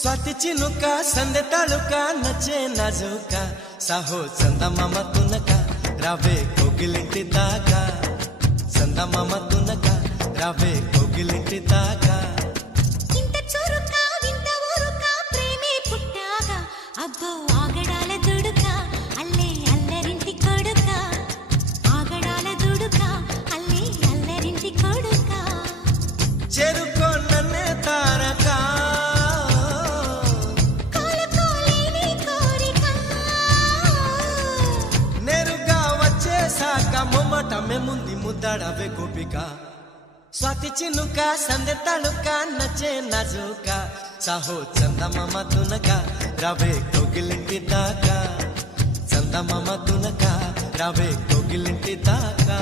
स्वाति चिनुका संदे तालुका नचे नाजुका साहो चंदमाम तुनका रावे कोगिलिंटी दाका चंदमाम तुनका रावे कोगिलिंटी दाका इंत चुरुका विंत ऊरुका प्रेमे पुट्टागा अब्बो आगडाल दुडुका अल्ले अल्लरिंटी कोडुका आगडाल दुडुका अल्ले अल्लरिंटी कोडुका చెరుకో నన్నే తారకా కోలకోలేని కోరిక నేరుగా వచ్చేసాక మొమ్మటమే ముందు ముద్దాడవే గోపిక స్వాతి చినుక సందె తాలూక నచ్చే నాజుక సాహో చందమామ తునక రావే కోగిలింటి దాకా చందమామ తునక రావే కోగిలింటి దాకా